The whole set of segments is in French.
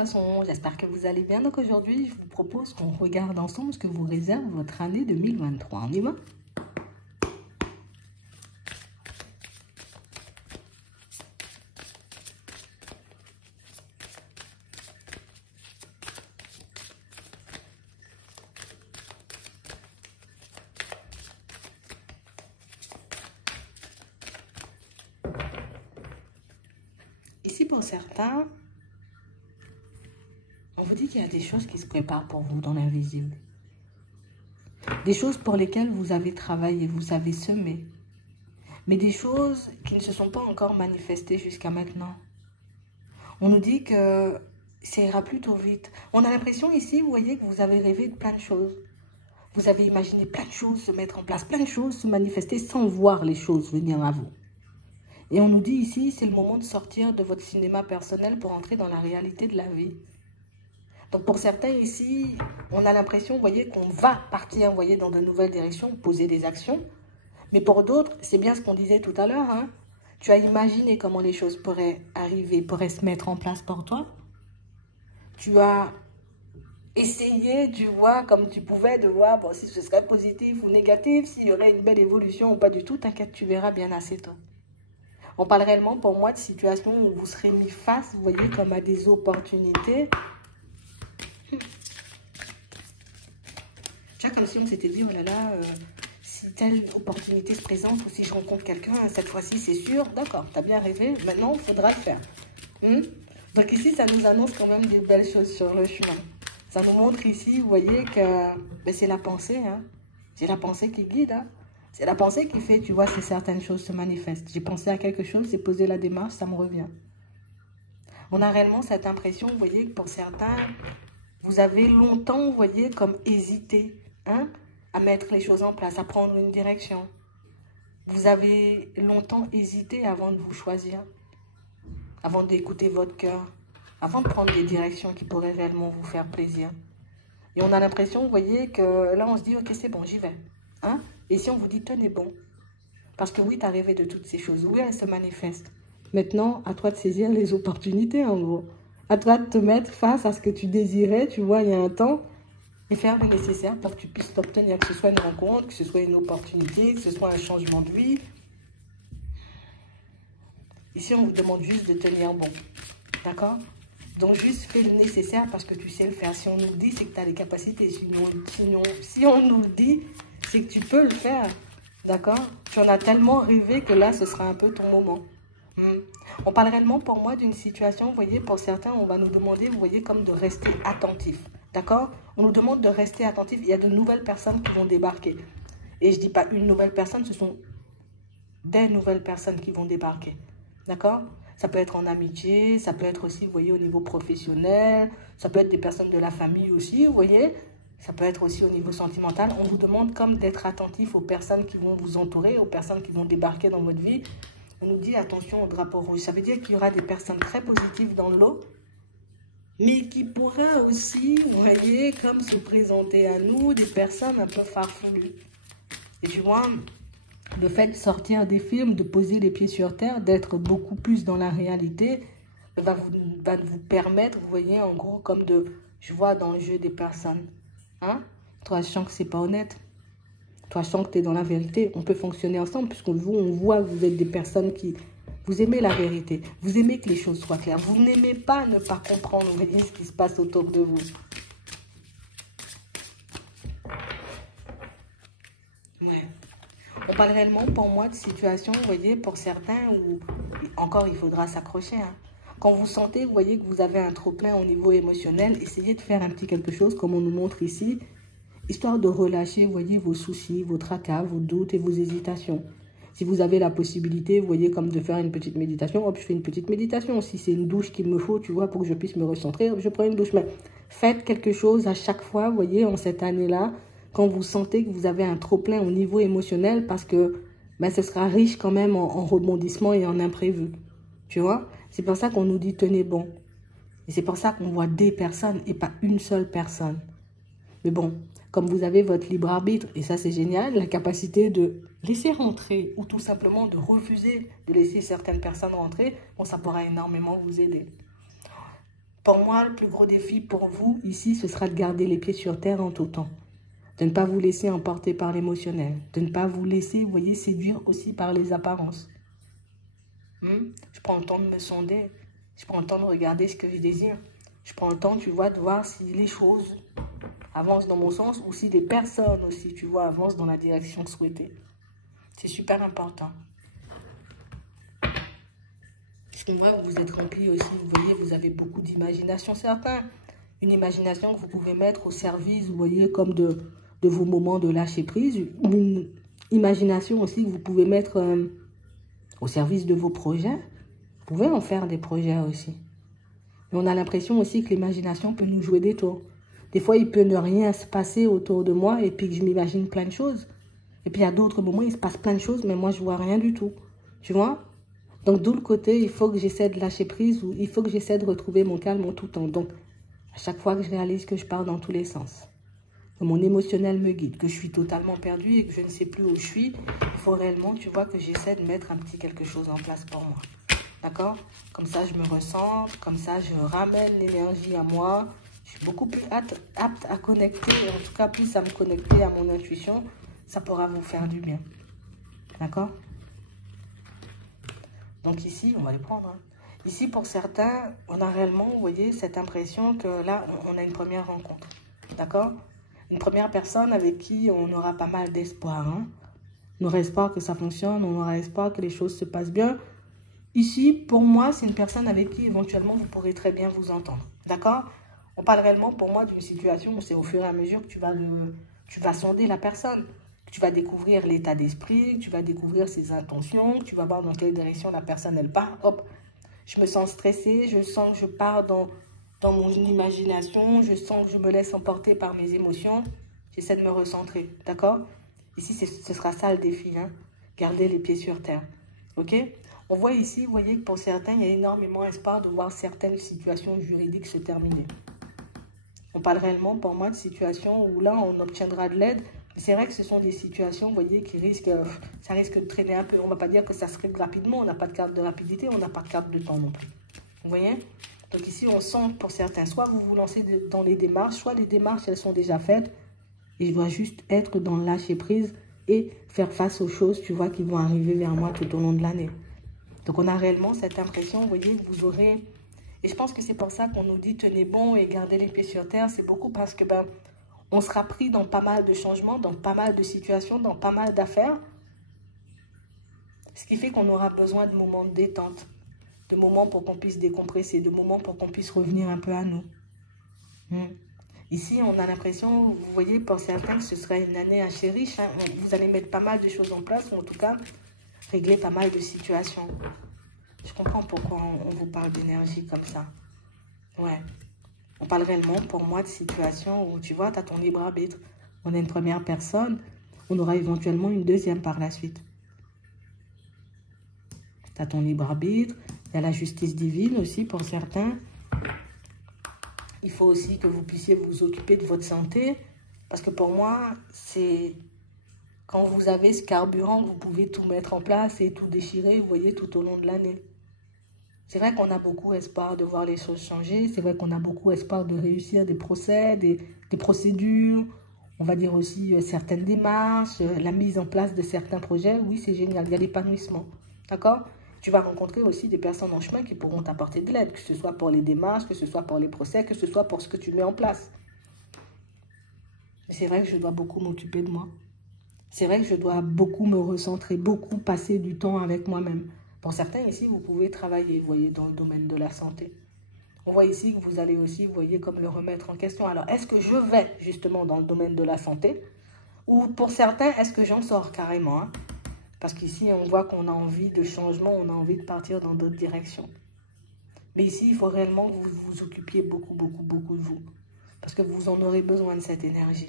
poissons, j'espère que vous allez bien. Donc aujourd'hui, je vous propose qu'on regarde ensemble ce que vous réserve votre année 2023. On y va? Ici, pour certains, on vous dit qu'il y a des choses qui se préparent pour vous dans l'invisible. Des choses pour lesquelles vous avez travaillé, vous avez semé. Mais des choses qui ne se sont pas encore manifestées jusqu'à maintenant. On nous dit que ça ira plutôt vite. On a l'impression ici, vous voyez, que vous avez rêvé de plein de choses. Vous avez imaginé plein de choses se mettre en place, plein de choses se manifester sans voir les choses venir à vous. Et on nous dit ici, c'est le moment de sortir de votre cinéma personnel pour entrer dans la réalité de la vie. Donc pour certains ici, on a l'impression, vous voyez, qu'on va partir, vous voyez, dans de nouvelles directions, poser des actions. Mais pour d'autres, c'est bien ce qu'on disait tout à l'heure, hein. Tu as imaginé comment les choses pourraient arriver, pourraient se mettre en place pour toi. Tu as essayé, tu vois, comme tu pouvais, de voir bon, si ce serait positif ou négatif, s'il y aurait une belle évolution ou pas du tout. T'inquiète, tu verras bien assez tôt. On parle réellement pour moi de situations où vous serez mis face, vous voyez, comme à des opportunités. Tu vois, comme si on s'était dit, oh là là, si telle opportunité se présente ou si je rencontre quelqu'un, cette fois-ci c'est sûr, d'accord, tu as bien rêvé, maintenant il faudra le faire. Donc ici, ça nous annonce quand même des belles choses sur le chemin. Ça nous montre ici, vous voyez, que ben, c'est la pensée, hein. C'est la pensée qui guide, hein. C'est la pensée qui fait, tu vois, si certaines choses se manifestent. J'ai pensé à quelque chose, j'ai posé la démarche, ça me revient. On a réellement cette impression, vous voyez, que pour certains, vous avez longtemps, vous voyez, comme hésité, hein, à mettre les choses en place, à prendre une direction. Vous avez longtemps hésité avant de vous choisir, avant d'écouter votre cœur, avant de prendre des directions qui pourraient réellement vous faire plaisir. Et on a l'impression, vous voyez, que là, on se dit, ok, c'est bon, j'y vais, hein. Et si on vous dit, tenez bon, parce que oui, tu as rêvé de toutes ces choses, oui, elles se manifestent. Maintenant, à toi de saisir les opportunités, en gros. À toi de te mettre face à ce que tu désirais, tu vois, il y a un temps, et faire le nécessaire pour que tu puisses l'obtenir, que ce soit une rencontre, que ce soit une opportunité, que ce soit un changement de vie. Ici, on vous demande juste de tenir bon, d'accord? Donc, juste fais le nécessaire parce que tu sais le faire. Si on nous le dit, c'est que tu as les capacités. Si on nous le dit, c'est que tu peux le faire, d'accord? Tu en as tellement rêvé que là, ce sera un peu ton moment. On parle réellement pour moi d'une situation, vous voyez, pour certains, on va nous demander, vous voyez, comme de rester attentif, d'accord? On nous demande de rester attentif. Il y a de nouvelles personnes qui vont débarquer. Et je ne dis pas une nouvelle personne, ce sont des nouvelles personnes qui vont débarquer, d'accord? Ça peut être en amitié, ça peut être aussi, vous voyez, au niveau professionnel, ça peut être des personnes de la famille aussi, vous voyez. Ça peut être aussi au niveau sentimental. On vous demande comme d'être attentif aux personnes qui vont vous entourer, aux personnes qui vont débarquer dans votre vie. On nous dit attention au drapeau rouge. Ça veut dire qu'il y aura des personnes très positives dans l'eau, mais qui pourra aussi, vous voyez, comme se présenter à nous, des personnes un peu farfelues. Et tu vois, le fait de sortir des films, de poser les pieds sur terre, d'être beaucoup plus dans la réalité, va vous permettre, vous voyez, en gros, comme de, je vois dans le jeu des personnes. Hein? Toi, je sens que c'est pas honnête. Toi, je sens que tu es dans la vérité. On peut fonctionner ensemble puisqu'on on voit que vous êtes des personnes qui... Vous aimez la vérité. Vous aimez que les choses soient claires. Vous n'aimez pas ne pas comprendre, vous voyez, ce qui se passe autour de vous. Ouais. On parle réellement pour moi de situations, vous voyez, pour certains où encore il faudra s'accrocher. Hein. Quand vous sentez, vous voyez que vous avez un trop-plein au niveau émotionnel, essayez de faire un petit quelque chose comme on nous montre ici, histoire de relâcher, vous voyez, vos soucis, vos tracas, vos doutes et vos hésitations. Si vous avez la possibilité, vous voyez, comme de faire une petite méditation, hop, je fais une petite méditation. Si c'est une douche qu'il me faut, tu vois, pour que je puisse me recentrer, hop, je prends une douche. Mais faites quelque chose à chaque fois, vous voyez, en cette année-là, quand vous sentez que vous avez un trop-plein au niveau émotionnel, parce que ben, ce sera riche quand même en rebondissements et en imprévus. Tu vois? C'est pour ça qu'on nous dit tenez bon. Et c'est pour ça qu'on voit des personnes et pas une seule personne. Mais bon, comme vous avez votre libre arbitre, et ça c'est génial, la capacité de laisser rentrer ou tout simplement de refuser de laisser certaines personnes rentrer, bon, ça pourra énormément vous aider. Pour moi, le plus gros défi pour vous, ici, ce sera de garder les pieds sur terre en tout temps. De ne pas vous laisser emporter par l'émotionnel. De ne pas vous laisser, vous voyez, séduire aussi par les apparences. Je prends le temps de me sonder. Je prends le temps de regarder ce que je désire. Je prends le temps, tu vois, de voir si les choses avancent dans mon sens ou si les personnes aussi, tu vois, avancent dans la direction souhaitée. C'est super important. Parce que moi, vous êtes rempli aussi, vous voyez, vous avez beaucoup d'imagination, certains. Une imagination que vous pouvez mettre au service, vous voyez, comme de vos moments de lâcher prise. Une imagination aussi que vous pouvez mettre au service de vos projets. Vous pouvez en faire des projets aussi. Mais on a l'impression aussi que l'imagination peut nous jouer des tours. Des fois, il peut ne rien se passer autour de moi et puis que je m'imagine plein de choses. Et puis, à d'autres moments, il se passe plein de choses, mais moi, je vois rien du tout. Tu vois? Donc, d'où le côté, il faut que j'essaie de lâcher prise ou il faut que j'essaie de retrouver mon calme en tout temps. Donc, à chaque fois que je réalise que je pars dans tous les sens, que mon émotionnel me guide, que je suis totalement perdue et que je ne sais plus où je suis, il faut réellement, tu vois, que j'essaie de mettre un petit quelque chose en place pour moi. D'accord? Comme ça, je me recentre, comme ça, je ramène l'énergie à moi. Je suis beaucoup plus apte à connecter, et en tout cas, plus à me connecter à mon intuition, ça pourra vous faire du bien. D'accord? Donc ici, on va les prendre. Hein. Ici, pour certains, on a réellement, vous voyez, cette impression que là, on a une première rencontre. D'accord? Une première personne avec qui on aura pas mal d'espoir. Hein? On aura espoir que ça fonctionne, on aura espoir que les choses se passent bien. Ici, pour moi, c'est une personne avec qui, éventuellement, vous pourrez très bien vous entendre. D'accord? On parle réellement, pour moi, d'une situation où c'est au fur et à mesure que tu vas sonder la personne. Tu vas découvrir l'état d'esprit, tu vas découvrir ses intentions, tu vas voir dans quelle direction la personne, elle part. Hop, je me sens stressée, je sens que je pars dans mon imagination, je sens que je me laisse emporter par mes émotions. J'essaie de me recentrer, d'accord? Ici, ce sera ça le défi, hein? Garder les pieds sur terre, ok? On voit ici, vous voyez que pour certains, il y a énormément espoir de voir certaines situations juridiques se terminer. On parle réellement, pour moi, de situations où là, on obtiendra de l'aide. C'est vrai que ce sont des situations, vous voyez, ça risque de traîner un peu. On ne va pas dire que ça se règle rapidement. On n'a pas de carte de rapidité, on n'a pas de carte de temps non plus. Vous voyez? Donc ici, on sent pour certains, soit vous vous lancez dans les démarches, soit les démarches, elles sont déjà faites. Et je dois juste être dans le lâcher prise et faire face aux choses, tu vois, qui vont arriver vers moi tout au long de l'année. Donc on a réellement cette impression, vous voyez, que vous aurez... Et je pense que c'est pour ça qu'on nous dit tenez bon et gardez les pieds sur terre. C'est beaucoup parce que on sera pris dans pas mal de changements, dans pas mal de situations, dans pas mal d'affaires. Ce qui fait qu'on aura besoin de moments de détente, de moments pour qu'on puisse décompresser, de moments pour qu'on puisse revenir un peu à nous. Ici, on a l'impression, vous voyez, pour certains, que ce sera une année assez riche. Hein. Vous allez mettre pas mal de choses en place, ou en tout cas, régler pas mal de situations. Je comprends pourquoi on vous parle d'énergie comme ça. Ouais. On parle réellement, pour moi, de situations où, tu vois, tu as ton libre arbitre. On a une première personne, on aura éventuellement une deuxième par la suite. Tu as ton libre arbitre, il y a la justice divine aussi pour certains. Il faut aussi que vous puissiez vous occuper de votre santé. Parce que pour moi, c'est quand vous avez ce carburant, vous pouvez tout mettre en place et tout déchirer, vous voyez, tout au long de l'année. C'est vrai qu'on a beaucoup espoir de voir les choses changer. C'est vrai qu'on a beaucoup espoir de réussir des procès, des procédures. On va dire aussi certaines démarches, la mise en place de certains projets. Oui, c'est génial, il y a l'épanouissement. D'accord? Tu vas rencontrer aussi des personnes en chemin qui pourront t'apporter de l'aide, que ce soit pour les démarches, que ce soit pour les procès, que ce soit pour ce que tu mets en place. Mais c'est vrai que je dois beaucoup m'occuper de moi. C'est vrai que je dois beaucoup me recentrer, beaucoup passer du temps avec moi-même. Pour certains ici, vous pouvez travailler, vous voyez, dans le domaine de la santé. On voit ici que vous allez aussi, vous voyez, comme le remettre en question. Alors, est-ce que je vais justement dans le domaine de la santé? Ou pour certains, est-ce que j'en sors carrément, hein? Parce qu'ici, on voit qu'on a envie de changement, on a envie de partir dans d'autres directions. Mais ici, il faut réellement que vous vous occupiez beaucoup, beaucoup, beaucoup de vous. Parce que vous en aurez besoin de cette énergie,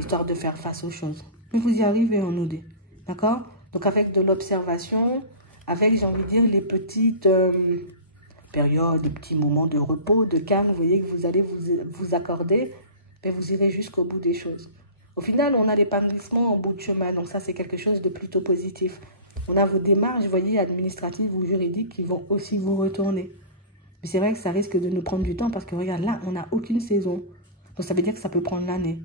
histoire de faire face aux choses. Mais vous y arrivez en OD, d'accord? Donc avec de l'observation, avec, j'ai envie de dire, les petites périodes, les petits moments de repos, de calme, vous voyez, que vous allez vous accorder, mais vous irez jusqu'au bout des choses. Au final, on a l'épanouissement en bout de chemin, donc ça, c'est quelque chose de plutôt positif. On a vos démarches, vous voyez, administratives ou juridiques qui vont aussi vous retourner. Mais c'est vrai que ça risque de nous prendre du temps parce que regarde, là, on n'a aucune saison. Donc ça veut dire que ça peut prendre l'année.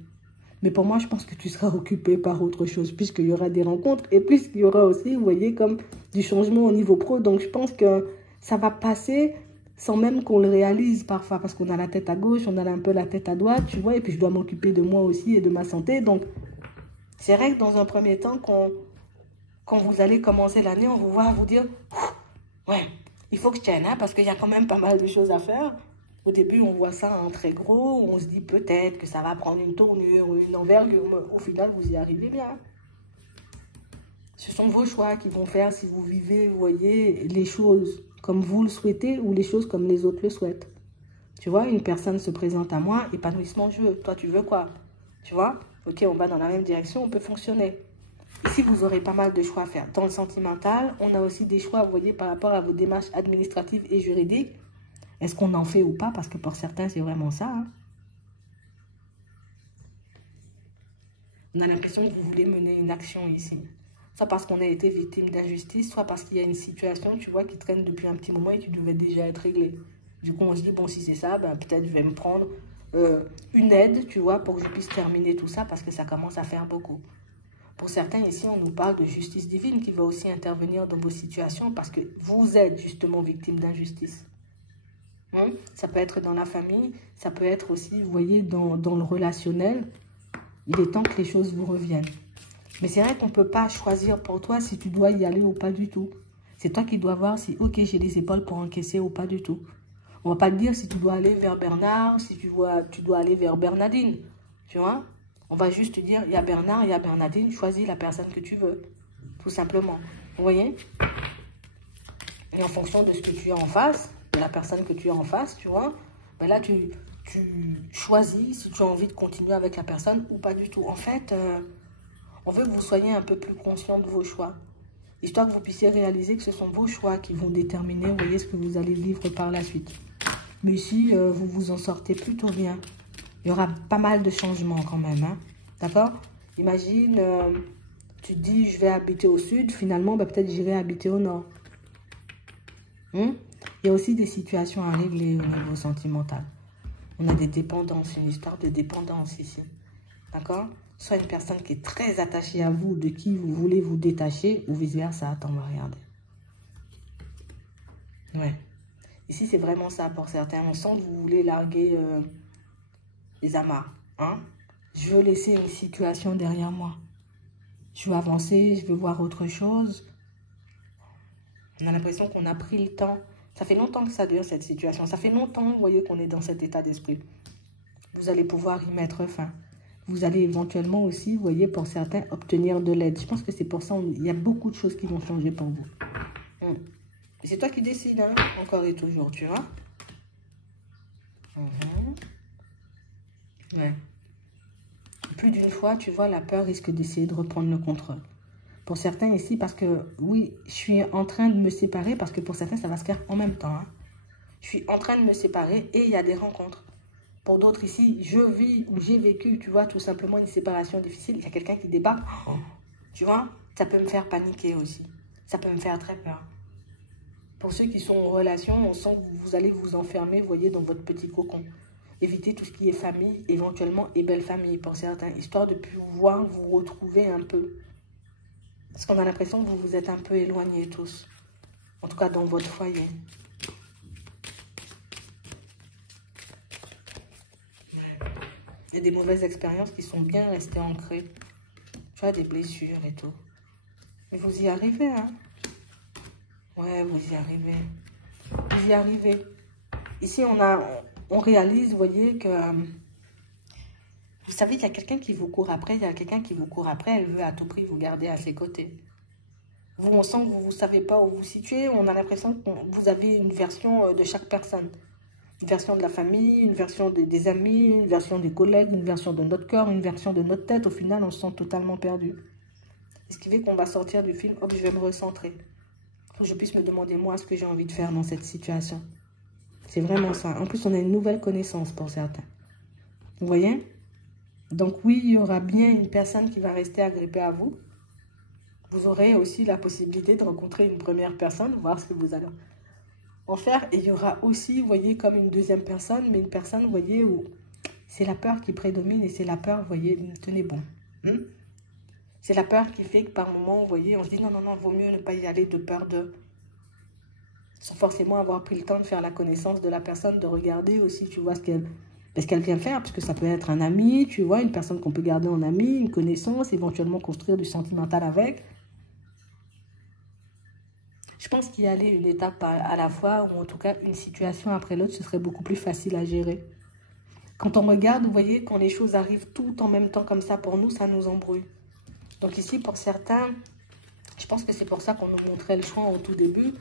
Mais pour moi, je pense que tu seras occupé par autre chose puisqu'il y aura des rencontres et puisqu'il y aura aussi, vous voyez, comme du changement au niveau pro. Donc je pense que ça va passer sans même qu'on le réalise parfois parce qu'on a la tête à gauche, on a un peu la tête à droite, tu vois. Et puis je dois m'occuper de moi aussi et de ma santé. Donc c'est vrai que dans un premier temps, quand vous allez commencer l'année, on va voir vous dire, ouais, il faut que je tienne, hein, parce qu'il y a quand même pas mal de choses à faire. Au début, on voit ça en très gros, on se dit peut-être que ça va prendre une tournure, une envergure, mais au final, vous y arrivez bien. Ce sont vos choix qui vont faire si vous vivez, vous voyez, les choses comme vous le souhaitez ou les choses comme les autres le souhaitent. Tu vois, une personne se présente à moi, épanouissement, je veux. Toi, tu veux quoi? Tu vois? Ok, on va dans la même direction, on peut fonctionner. Ici, vous aurez pas mal de choix à faire. Dans le sentimental, on a aussi des choix, vous voyez, par rapport à vos démarches administratives et juridiques. Est-ce qu'on en fait ou pas? Parce que pour certains, c'est vraiment ça. Hein. On a l'impression que vous voulez mener une action ici. Soit parce qu'on a été victime d'injustice, soit parce qu'il y a une situation, tu vois, qui traîne depuis un petit moment et qui devait déjà être réglée. Du coup, on se dit, bon, si c'est ça, ben, peut-être je vais me prendre une aide, tu vois, pour que je puisse terminer tout ça parce que ça commence à faire beaucoup. Pour certains, ici, on nous parle de justice divine qui va aussi intervenir dans vos situations parce que vous êtes justement victime d'injustice. Hein? Ça peut être dans la famille, ça peut être aussi, vous voyez, dans le relationnel. Il est temps que les choses vous reviennent. Mais c'est vrai qu'on ne peut pas choisir pour toi si tu dois y aller ou pas du tout. C'est toi qui dois voir si, ok, j'ai les épaules pour encaisser ou pas du tout. On ne va pas te dire si tu dois aller vers Bernard, si tu dois aller vers Bernardine. Tu vois? On va juste te dire, il y a Bernard, il y a Bernardine, choisis la personne que tu veux. Tout simplement. Vous voyez? Et en fonction de ce que tu as en face, de la personne que tu as en face, tu vois, ben là, tu choisis si tu as envie de continuer avec la personne ou pas du tout. En fait, on veut que vous soyez un peu plus conscient de vos choix. Histoire que vous puissiez réaliser que ce sont vos choix qui vont déterminer, vous voyez, ce que vous allez vivre par la suite. Mais ici, vous vous en sortez plutôt bien. Il y aura pas mal de changements quand même, hein. D'accord? Imagine, tu te dis, je vais habiter au sud, finalement, ben, peut-être j'irai habiter au nord. Il y a aussi des situations à régler au niveau sentimental. On a des dépendances, une histoire de dépendance ici. D'accord? Soit une personne qui est très attachée à vous, de qui vous voulez vous détacher, ou vice-versa. Attends, on va regarder. Ouais. Ici, c'est vraiment ça pour certains. On sent que vous voulez larguer les amarres. Hein? Je veux laisser une situation derrière moi. Je veux avancer, je veux voir autre chose. On a l'impression qu'on a pris le temps. Ça fait longtemps que ça dure, cette situation. Ça fait longtemps, vous voyez, qu'on est dans cet état d'esprit. Vous allez pouvoir y mettre fin. Vous allez éventuellement aussi, vous voyez, pour certains, obtenir de l'aide. Je pense que c'est pour ça qu'il y a beaucoup de choses qui vont changer pour vous. C'est toi qui décides, hein, encore et toujours, tu vois. Ouais. Plus d'une fois, tu vois, la peur risque d'essayer de reprendre le contrôle. Pour certains ici, parce que, oui, je suis en train de me séparer, parce que pour certains, ça va se faire en même temps. Hein. Je suis en train de me séparer et il y a des rencontres. Pour d'autres ici, je vis ou j'ai vécu, tu vois, tout simplement une séparation difficile. Il y a quelqu'un qui débarque. Tu vois, ça peut me faire paniquer aussi. Ça peut me faire très peur. Pour ceux qui sont en relation, on sent que vous allez vous enfermer, vous voyez, dans votre petit cocon. Évitez tout ce qui est famille, éventuellement, et belle famille pour certains, histoire de pouvoir vous retrouver un peu. Parce qu'on a l'impression que vous vous êtes un peu éloignés tous. En tout cas, dans votre foyer. Il y a des mauvaises expériences qui sont bien restées ancrées. Tu vois, des blessures et tout. Mais vous y arrivez, hein? Ouais, vous y arrivez. Vous y arrivez. Ici, on réalise, vous voyez, que... vous savez, il y a quelqu'un qui vous court après. Il y a quelqu'un qui vous court après. Elle veut à tout prix vous garder à ses côtés. Vous, on sent que vous ne savez pas où vous situez. On a l'impression que vous avez une version de chaque personne. Une version de la famille, une version des amis, une version des collègues, une version de notre cœur, une version de notre tête. Au final, on se sent totalement perdu. Ce qui fait qu'on va sortir du film, hop, je vais me recentrer. Pour que je puisse me demander, moi, ce que j'ai envie de faire dans cette situation. C'est vraiment ça. En plus, on a une nouvelle connaissance pour certains. Vous voyez? Donc oui, il y aura bien une personne qui va rester agrippée à vous. Vous aurez aussi la possibilité de rencontrer une première personne, voir ce que vous allez... en faire. Et il y aura aussi, vous voyez, comme une deuxième personne, mais une personne, vous voyez, où c'est la peur qui prédomine et c'est la peur, vous voyez, tenez bon. C'est la peur qui fait que par moment, vous voyez, on se dit non, non, non, vaut mieux ne pas y aller de peur de... Sans forcément avoir pris le temps de faire la connaissance de la personne, de regarder aussi, tu vois, ce qu'elle vient faire, parce que ça peut être un ami, tu vois, une personne qu'on peut garder en ami, une connaissance, éventuellement construire du sentimental avec. Je pense qu'y aller une étape à la fois, ou en tout cas une situation après l'autre, ce serait beaucoup plus facile à gérer. Quand on regarde, vous voyez, quand les choses arrivent tout en même temps comme ça, pour nous, ça nous embrouille. Donc ici, pour certains, je pense que c'est pour ça qu'on nous montrait le choix au tout début.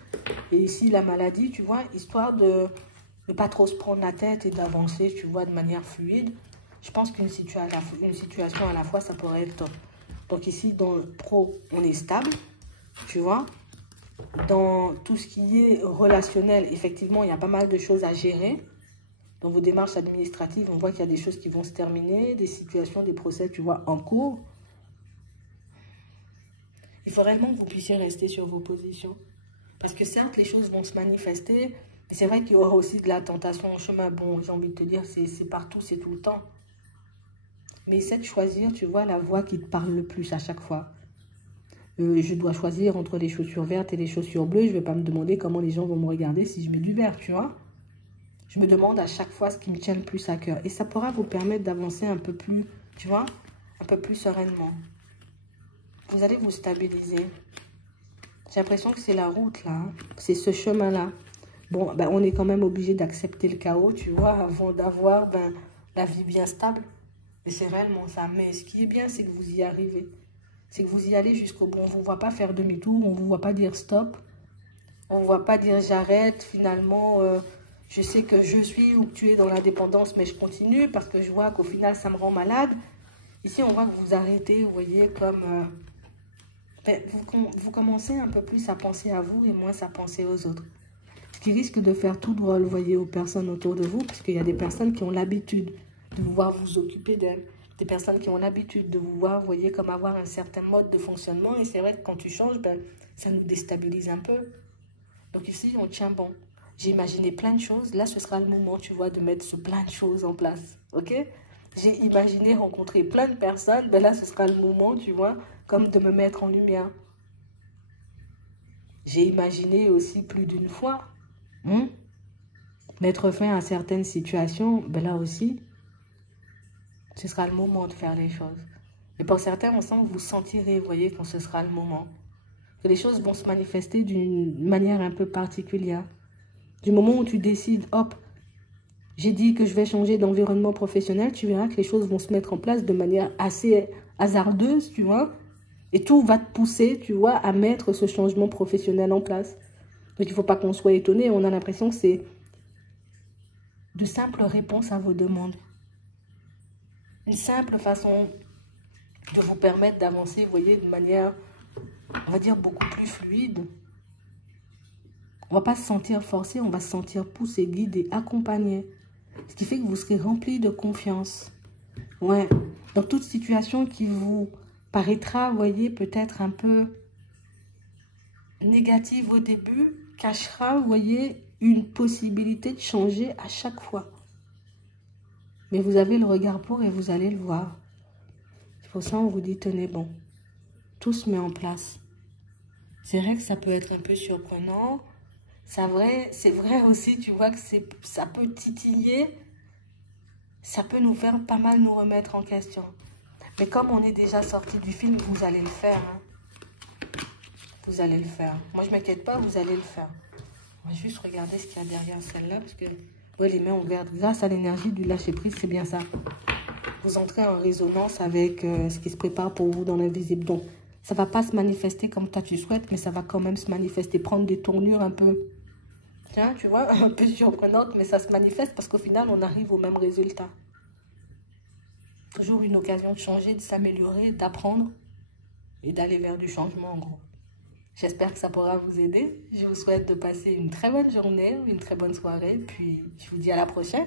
Et ici, la maladie, tu vois, histoire de ne pas trop se prendre la tête et d'avancer, tu vois, de manière fluide. Je pense qu'une situation à la fois, ça pourrait être top. Donc ici, dans le pro, on est stable, tu vois. Dans tout ce qui est relationnel, effectivement, il y a pas mal de choses à gérer. Dans vos démarches administratives, on voit qu'il y a des choses qui vont se terminer, des situations, des procès, tu vois, en cours. Il faut réellement que vous puissiez rester sur vos positions. Parce que certes, les choses vont se manifester, mais c'est vrai qu'il y aura aussi de la tentation en chemin. Bon, j'ai envie de te dire, c'est partout, c'est tout le temps. Mais essaie de choisir, tu vois, la voie qui te parle le plus à chaque fois. Je dois choisir entre les chaussures vertes et les chaussures bleues. Je ne vais pas me demander comment les gens vont me regarder si je mets du vert, tu vois. Je me demande à chaque fois ce qui me tient le plus à cœur. Et ça pourra vous permettre d'avancer un peu plus, tu vois, un peu plus sereinement. Vous allez vous stabiliser. J'ai l'impression que c'est la route, là. Hein. C'est ce chemin-là. Bon, ben, on est quand même obligé d'accepter le chaos, tu vois, avant d'avoir la vie bien stable. Et c'est réellement ça. Mais ce qui est bien, c'est que vous y arrivez. C'est que vous y allez jusqu'au bout. On ne vous voit pas faire demi-tour. On ne vous voit pas dire stop. On ne vous voit pas dire j'arrête. Finalement, je sais que je suis ou que tu es dans l'indépendance, mais je continue parce que je vois qu'au final, ça me rend malade. Ici, on voit que vous arrêtez, vous voyez, comme... vous commencez un peu plus à penser à vous et moins à penser aux autres. Ce qui risque de faire tout drôle, vous voyez, aux personnes autour de vous, parce qu'il y a des personnes qui ont l'habitude de vous voir vous occuper d'elles. Des personnes qui ont l'habitude de vous voir, vous voyez, comme avoir un certain mode de fonctionnement. Et c'est vrai que quand tu changes, ben, ça nous déstabilise un peu. Donc ici, on tient bon. J'ai imaginé plein de choses. Là, ce sera le moment, tu vois, de mettre ce plein de choses en place. Ok? J'ai imaginé rencontrer plein de personnes. Ben là, ce sera le moment, tu vois, comme de me mettre en lumière. J'ai imaginé aussi plus d'une fois mettre fin à certaines situations. Ben là aussi, ce sera le moment de faire les choses. Et pour certains, on sent que vous sentirez, vous voyez, quand ce sera le moment. Que les choses vont se manifester d'une manière un peu particulière. Du moment où tu décides, hop, j'ai dit que je vais changer d'environnement professionnel, tu verras que les choses vont se mettre en place de manière assez hasardeuse, tu vois. Et tout va te pousser, tu vois, à mettre ce changement professionnel en place. Donc, il ne faut pas qu'on soit étonné. On a l'impression que c'est de simples réponses à vos demandes. Une simple façon de vous permettre d'avancer, vous voyez, de manière, on va dire, beaucoup plus fluide. On ne va pas se sentir forcé, on va se sentir poussé, guidé, accompagné. Ce qui fait que vous serez rempli de confiance. Ouais. Donc, toute situation qui vous paraîtra, vous voyez, peut-être un peu négative au début, cachera, vous voyez, une possibilité de changer à chaque fois. Mais vous avez le regard pour et vous allez le voir. C'est pour ça qu'on vous dit, tenez bon. Tout se met en place. C'est vrai que ça peut être un peu surprenant. C'est vrai aussi, tu vois, que ça peut titiller. Ça peut nous faire pas mal nous remettre en question. Mais comme on est déjà sorti du film, vous allez le faire. Hein. Vous allez le faire. Moi, je ne m'inquiète pas, vous allez le faire. On va juste regarder ce qu'il y a derrière celle-là. Parce que, ouais, les mains ouvertes. Grâce à l'énergie du lâcher-prise, c'est bien ça. Vous entrez en résonance avec ce qui se prépare pour vous dans l'invisible. Donc, ça ne va pas se manifester comme toi tu souhaites, mais ça va quand même se manifester. Prendre des tournures un peu, tiens, tu vois, un peu surprenantes, mais ça se manifeste parce qu'au final, on arrive au même résultat. Toujours une occasion de changer, de s'améliorer, d'apprendre et d'aller vers du changement en gros. J'espère que ça pourra vous aider. Je vous souhaite de passer une très bonne journée, une très bonne soirée. Puis je vous dis à la prochaine.